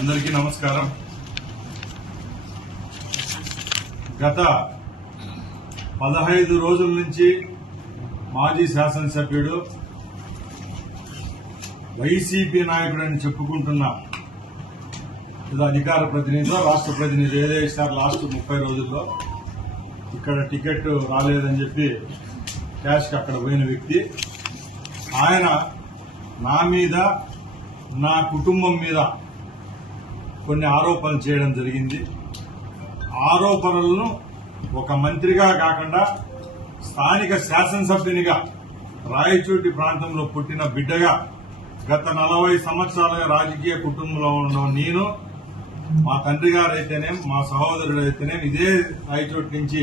అందరికీ నమస్కారం. గత పదహైదు రోజుల నుంచి మాజీ శాసనసభ్యుడు వైసీపీ నాయకుడు అని చెప్పుకుంటున్న ఇది అధికార ప్రతినిధి రాష్ట్ర ప్రతినిధి ఏదైతే సార్ లాస్ట్ ముప్పై రోజుల్లో. ఇక్కడ టికెట్ రాలేదని చెప్పి క్యాష్కి అక్కడ పోయిన వ్యక్తి. ఆయన నా మీద నా కుటుంబం మీద కొన్ని ఆరోపణలు చేయడం జరిగింది. ఆరోపణలను ఒక మంత్రిగా కాకుండా స్థానిక శాసనసభ్యునిగా రాయచోటి ప్రాంతంలో పుట్టిన బిడ్డగా గత నలభై సంవత్సరాలుగా రాజకీయ కుటుంబంలో ఉన్న నేను మా తండ్రి గారైతేనే మా సహోదరుడు అయితేనేం ఇదే రాయచోటి నుంచి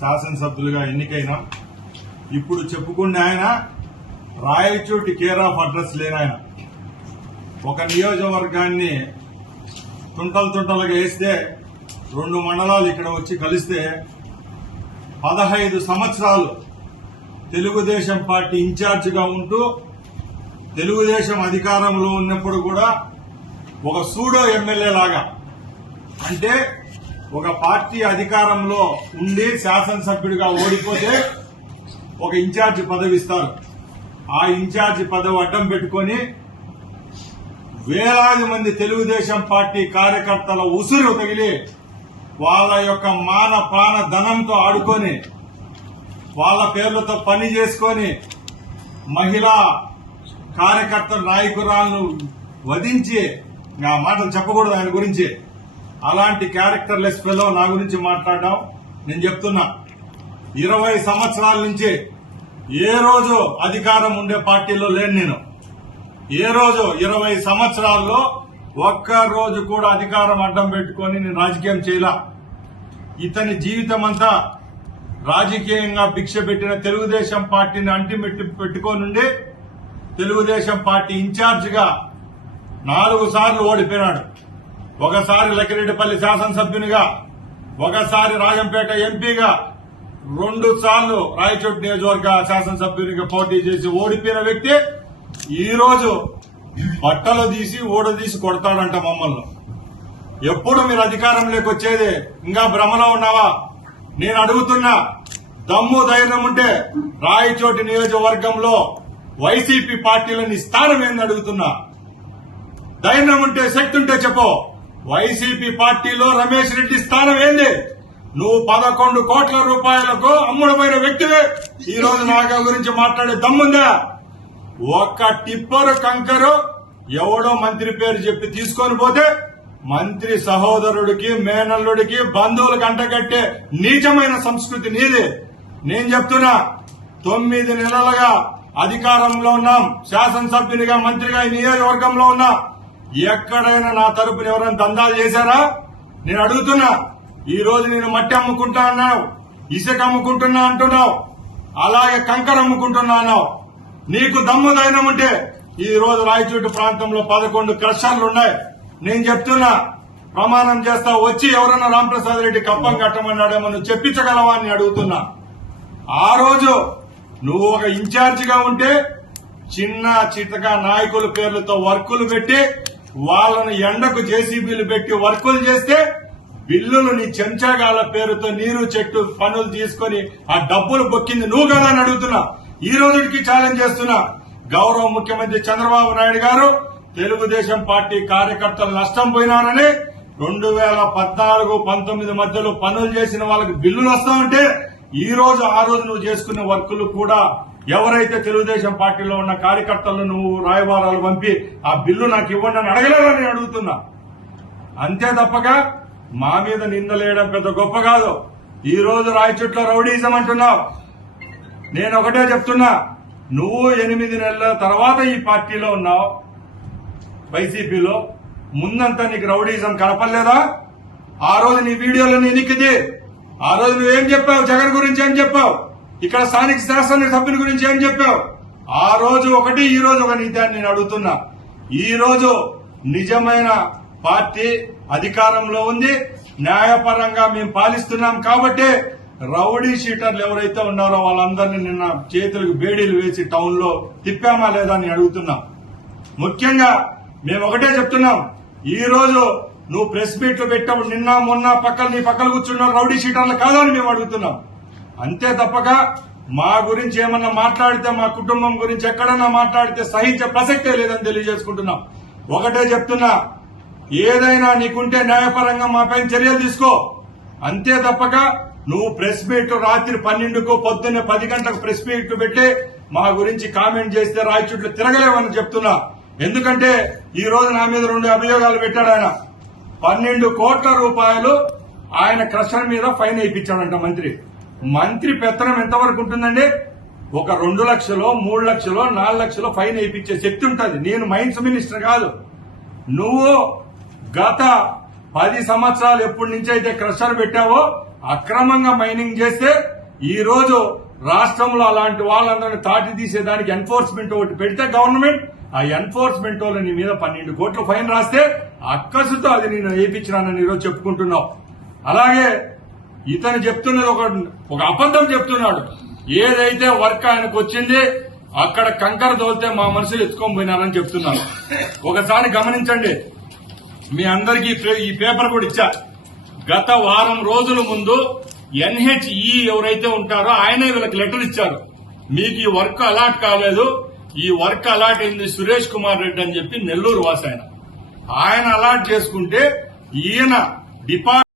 శాసనసభ్యులుగా ఎన్నికైనా. ఇప్పుడు చెప్పుకునే ఆయన రాయచోటి కేర్ ఆఫ్ అడ్రస్ లేని ఆయన ఒక నియోజకవర్గాన్ని తుంటలు తుంటలుగా వేస్తే రెండు మండలాలు ఇక్కడ వచ్చి కలిస్తే పదహైదు సంవత్సరాలు తెలుగుదేశం పార్టీ ఇన్ఛార్జిగా ఉంటూ తెలుగుదేశం అధికారంలో ఉన్నప్పుడు కూడా ఒక సూడో ఎమ్మెల్యే లాగా అంటే ఒక పార్టీ అధికారంలో ఉండి శాసనసభ్యుడిగా ఓడిపోతే ఒక ఇన్ఛార్జి పదవి ఇస్తారు. ఆ ఇన్ఛార్జి పదవి అడ్డం పెట్టుకొని వేలాది మంది తెలుగుదేశం పార్టీ కార్యకర్తల ఉసురు తగిలి వాళ్ళ యొక్క మాన ప్రాణ ధనంతో ఆడుకొని వాళ్ళ పేర్లతో పని చేసుకొని మహిళా కార్యకర్త నాయకురాలను వధించి ఆ మాటలు చెప్పకూడదు ఆయన గురించి అలాంటి క్యారెక్టర్లెస్ ఫెలో నా గురించి మాట్లాడడం నేను చెప్తున్నా. ఇరవై సంవత్సరాల నుంచి ఏ రోజు అధికారం ఉండే పార్టీలో లేను నేను. ఏ రోజు ఇరవై సంవత్సరాల్లో ఒక్క రోజు కూడా అధికారం అడ్డం పెట్టుకొని నేను రాజకీయం చేయలా. ఇతని జీవితం అంతా రాజకీయంగా భిక్ష పెట్టిన తెలుగుదేశం పార్టీని అంటిమెట్టి పెట్టుకోనుండి తెలుగుదేశం పార్టీ ఇన్ఛార్జిగా నాలుగు సార్లు ఓడిపోయినాడు. ఒకసారి లక్కిరెడ్డిపల్లి శాసనసభ్యునిగా ఒకసారి రాజంపేట ఎంపీగా రెండు సార్లు రాయచోటి నియోజకవర్గ శాసనసభ్యునిగా పోటీ చేసి ఓడిపోయిన వ్యక్తి ఈరోజు బట్టలు తీసి ఊడదీసి కొడతాడంట మమ్మల్ని. ఎప్పుడు మీరు అధికారంలోకి వచ్చేది ఇంకా భ్రమలో ఉన్నావా? నేను అడుగుతున్నా దమ్ము ధైర్యం ఉంటే రాయచోటి నియోజకవర్గంలో వైసీపీ పార్టీలని స్థానం ఏంది అడుగుతున్నా? ధైర్యం ఉంటే శక్తి ఉంటే చెప్పు. వైసీపీ పార్టీలో రమేష్ రెడ్డి స్థానం ఏంది? నువ్వు పదకొండు కోట్ల రూపాయలకు అమ్ముడమైన వ్యక్తివే. ఈ రోజు నాగా గురించి మాట్లాడే దమ్ముందా? ఒక్క టిప్పరు కంకరు ఎవడో మంత్రి పేరు చెప్పి తీసుకొని పోతే మంత్రి సహోదరుడికి మేనల్లుడికి బంధువులకు అంటగట్టే నీచమైన సంస్కృతి నీది. నేను చెప్తున్నా తొమ్మిది నెలలుగా అధికారంలో ఉన్నాం. శాసనసభ్యునిగా మంత్రిగా ఈ నియోజకవర్గంలో ఉన్నా. ఎక్కడైనా నా తరపున ఎవరైనా దందాలు చేశారా? నేను అడుగుతున్నా ఈ రోజు నేను మట్టి అమ్ముకుంటా అన్నావు ఇసుక అమ్ముకుంటున్నా అంటున్నావు అలాగే కంకర అమ్ముకుంటున్నా అన్నావు. నీకు దమ్ము దైనం ఉంటే ఈ రోజు రాయచోటి ప్రాంతంలో పదకొండు క్రషర్లు ఉన్నాయి. నేను చెప్తున్నా ప్రమాణం చేస్తా వచ్చి ఎవరన్నా రాంప్రసాద్ రెడ్డి కప్పం కట్టమన్నాడేమో నువ్వు చెప్పించగలవా అని అడుగుతున్నా. ఆ రోజు నువ్వు ఒక ఇన్ఛార్జిగా ఉంటే చిన్న చితక నాయకుల పేర్లతో వర్కులు పెట్టి వాళ్ళను ఎండకు జేసీబీలు పెట్టి వర్కులు చేస్తే బిల్లులు నీ చెంచాగాల పేరుతో నీరు చెట్టు పనులు తీసుకొని ఆ డబ్బులు బొక్కింది నువ్వు కదా అని అడుగుతున్నా. ఈ రోజుకి ఛాలెంజ్ చేస్తున్నా గౌరవ ముఖ్యమంత్రి చంద్రబాబు నాయుడు గారు తెలుగుదేశం పార్టీ కార్యకర్తలు నష్టం పోయినారని రెండు వేల పద్నాలుగు పంతొమ్మిది మధ్యలో పనులు చేసిన వాళ్ళకి బిల్లులు వస్తా ఉంటే ఈ రోజు ఆ రోజు నువ్వు చేసుకున్న వర్కులు కూడా ఎవరైతే తెలుగుదేశం పార్టీలో ఉన్న కార్యకర్తలను నువ్వు రాయబారాలు పంపి ఆ బిల్లు నాకు ఇవ్వండి అని అడగలేదని అడుగుతున్నా? అంతే తప్పక మా మీద నిందలేయడం పెద్ద గొప్ప కాదు. ఈ రోజు రాయచుట్ల రౌడీజం అంటున్నావు. నేను ఒకటే చెప్తున్నా. నువ్వు ఎనిమిది నెలల తర్వాత ఈ పార్టీలో ఉన్నావు వైసీపీలో. ముందంతా నీకు రౌడీజం కనపడలేదా? ఆ రోజు నీ వీడియోలో నీ ఎన్నికది ఆ రోజు నువ్వేం చెప్పావు? జగన్ గురించి ఏం చెప్పావు? ఇక్కడ స్థానిక శాసన సభ్యుల గురించి ఏం చెప్పావు? ఆ రోజు ఒకటి ఈ రోజు ఒక నీతాన్ని నేను అడుగుతున్నా. ఈ రోజు నిజమైన పార్టీ అధికారంలో ఉంది. న్యాయపరంగా మేము పాలిస్తున్నాం కాబట్టి రౌడీ షీటర్లు ఎవరైతే ఉన్నారో వాళ్ళందరినీ నిన్న చేతులకు బేడీలు వేసి టౌన్లో తిప్పామా లేదా అని అడుగుతున్నాం. ముఖ్యంగా మేము ఒకటే చెప్తున్నాం ఈ రోజు నువ్వు ప్రెస్ మీట్లు పెట్టినప్పుడు నిన్న మొన్న పక్కన నీ పక్కన కూర్చున్న రౌడీ షీటర్లు కాదని మేము అడుగుతున్నాం. అంతే తప్పక మా గురించి ఏమన్నా మాట్లాడితే మా కుటుంబం గురించి ఎక్కడన్నా మాట్లాడితే సహించే ప్రసక్తే లేదని తెలియజేసుకుంటున్నాం. ఒకటే చెప్తున్నా ఏదైనా నీకుంటే న్యాయపరంగా మా పైన చర్యలు తీసుకో. అంతే తప్పక నువ్వు ప్రెస్ మీట్ రాత్రి పన్నెండుకు పొద్దున్నే పది గంటలకు ప్రెస్ మీట్ పెట్టి మా గురించి కామెంట్ చేస్తే రాయచుట్లు తిరగలేవని చెప్తున్నా. ఎందుకంటే ఈ రోజు నా మీద రెండు అభియోగాలు పెట్టాడు ఆయన. పన్నెండు కోట్ల రూపాయలు ఆయన క్రషర్ మీద ఫైన్ వేయించాడంట మంత్రి. మంత్రి పెత్తనం ఎంతవరకు ఉంటుందండి? ఒక రెండు లక్షలో మూడు లక్షలో నాలుగు లక్షలో ఫైన్ వేయించే శక్తి ఉంటుంది. నేను మైన్స్ మినిస్టర్ కాదు. నువ్వు గత పది సంవత్సరాలు ఎప్పటి నుంచి అయితే క్రషర్ పెట్టావో అక్రమంగా మైనింగ్ చేస్తే ఈ రోజు రాష్ట్రంలో అలాంటి వాళ్ళందరినీ తాటి తీసేదానికి ఎన్ఫోర్స్మెంట్ ఒకటి పెడితే గవర్నమెంట్ ఆ ఎన్ఫోర్స్మెంట్ వాళ్ళు నీ మీద పన్నెండు కోట్లు ఫైన్ రాస్తే అక్కసుతో అది నేను వేయించినానని ఈరోజు చెప్పుకుంటున్నావు. అలాగే ఇతను చెప్తున్నది ఒక ఒక అబద్ధం చెప్తున్నాడు. ఏదైతే వర్క్ ఆయనకు వచ్చింది అక్కడ కంకర తోలితే మా మనుషులు ఎత్తుకొని పోయినారని చెప్తున్నాను. ఒకసారి గమనించండి. మీ అందరికీ ఈ- ఈ పేపర్ కూడా ఇచ్చా. గత వారం రోజుల ముందు ఎన్హెచ్ఈ ఎవరైతే ఉంటారో ఆయనే వీళ్ళకి లెటర్ ఇచ్చారు. మీకు ఈ వర్క్ అలాట్ కాలేదు. ఈ వర్క్ అలాట్ అయింది సురేష్ కుమార్ రెడ్డి అని చెప్పి నెల్లూరు వాసాయన ఆయన. ఆయన అలాట్ చేసుకుంటే ఈయన డిపార్ట్